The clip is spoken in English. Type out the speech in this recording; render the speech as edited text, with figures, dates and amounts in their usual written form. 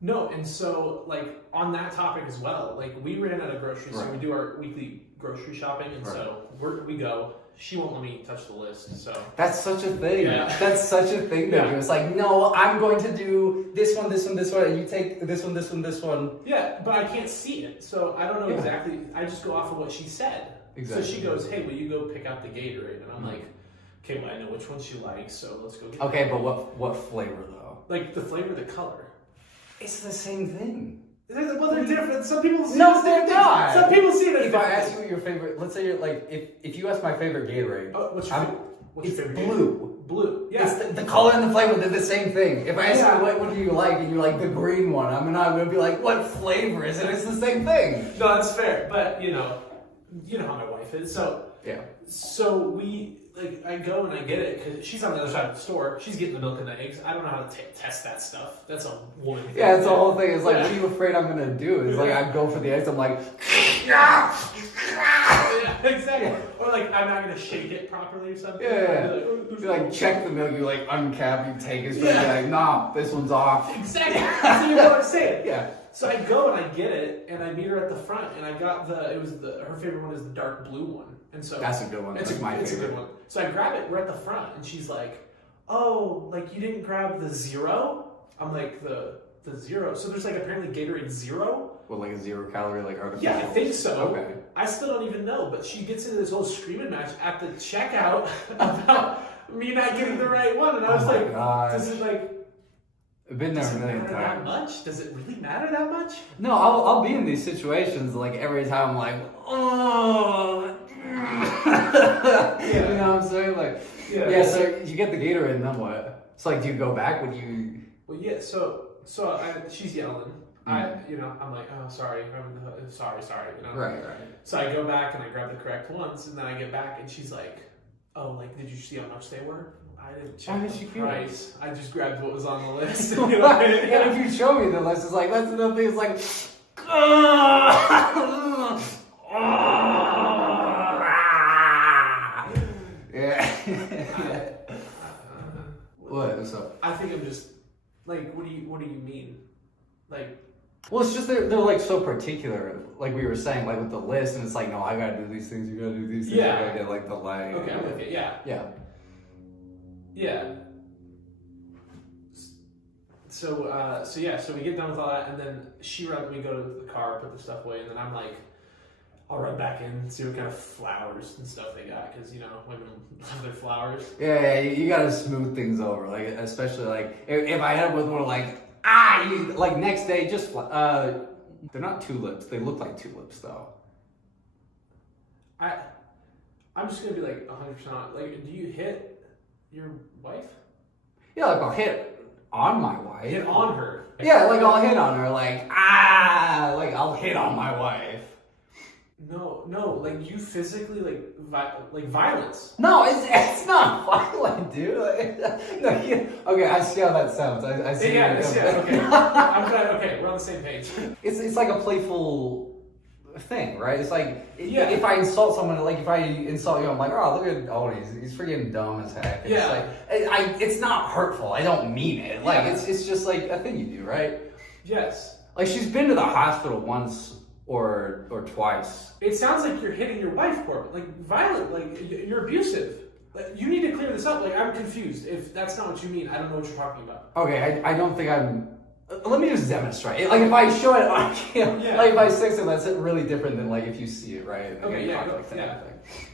No, and so like on that topic as well, like we ran out of groceries, so Right. we do our weekly grocery shopping, and Right. so we go. She won't let me touch the list, so That's such a thing. Yeah. That's such a thing that Yeah. it's like, no, I'm going to do this one, this one, this one, and you take this one, this one, this one. yeah, but I can't see it, so I don't know Yeah. exactly. I just go off of what she said. Exactly. So she goes, "Hey, will you go pick out the Gatorade?" And I'm like, "Okay, well I know which one she likes, so let's go get." Okay, it. but what flavor though? Like the flavor, the color. It's the same thing. Well, they're different. Some people see No, it as they're different not. things. Some people see it as If I different ask you what your favorite, let's say you're like, if you ask my favorite Gatorade, what's your favorite? What's it's your favorite blue. Gatorade? Blue. Yeah. It's the color and the flavor, they're the same thing. If I ask Yeah. you what do you like, and you're like the green one, I'm not gonna be like, what flavor is it? It's the same thing. No, that's fair. But you know how my wife is. Yeah. So I go and I get it because she's on the other side of the store. She's getting the milk and the eggs. I don't know how to test that stuff. That's a woman thing. Yeah, it's the whole thing. It's like, Yeah. what are you afraid I'm gonna do? It's like, I go for the eggs, I'm like, Yeah, exactly. Or like I'm not gonna shake it properly or something. Yeah. I'd be like, "Oh, there's you like no-" check the milk, you like uncap, you take it, Yeah. you're like, nah, this one's off. Exactly. So you know what I'm saying? Yeah. So I go and I get it, and I meet her at the front, and I got her favorite one is the dark blue one, and so That's a good one. That's my it's a favorite. good one. So I grab it. We're at the front, and she's like, "Oh, like you didn't grab the zero?" I'm like the zero. So there's like apparently Gatorade Zero. Well, like a 0-calorie, like artificial. Yeah, I think so. Okay. I still don't even know, but she gets into this whole screaming match at the checkout about me not getting the right one, and I was Oh my like, gosh. "Does it like?" I've been there Does a it million matter that times. much? Does it really matter that much? No, I'll be in these situations like every time I'm like, oh. You know what I'm saying? Like, yeah. So you get the Gatorade, and then what? It's like, do you go back? Would you? Well, yeah. So she's yelling. I'm like, oh, sorry, sorry. You know. Right. So I go back and I grab the correct ones, and then I get back, and she's like, oh, like, did you see how much they were? I didn't check How did the she feel? price. I just grabbed what was on the list. And if you show me the list, it's like that's another thing. It's like, yeah. What? What's up? I think I'm just like, what do you mean? Like, Well, it's just they're like so particular, like we were saying, like with the list, and it's like, no, I gotta do these things, you gotta do these things, Yeah. I gotta get like the light. okay, I'm with it. Yeah. Yeah. So we get done with all that, and then she let me go to the car, put the stuff away, and then I'm like, I'll run back in, see what kind of flowers and stuff they got, because women love their flowers. Yeah, you gotta smooth things over, like especially like if I end up with one like like next day, just they're not tulips, they look like tulips though. I'm just gonna be like 100%. Like, do you hit your wife? Yeah, like I'll hit on my wife. Hit on her? Yeah, like I'll hit on her, like like I'll hit on my wife. No, like you physically like violence. No, it's not violent, dude. No, okay, I see how that sounds. I see. Yeah, okay. I'm glad. Okay, we're on the same page. It's like a playful thing, right? It's like Yeah. if I insult someone, like if I insult you, I'm like, oh, look at Owen, he's freaking dumb as heck. And Yeah. It's like it's not hurtful. I don't mean it. Like Yeah. it's just like a thing you do, right? Yes. Like she's been to the hospital once or twice. It sounds like you're hitting your wife, Corbin. Like violent. Like you're abusive. Like, you need to clear this up. Like I'm confused. If that's not what you mean, I don't know what you're talking about. Okay, I don't think I'm. Let me just demonstrate. Like if I show it on camera, Yeah. like if I say something, that's really different than like if you see it, right? Okay, yeah, Like, yeah. thing.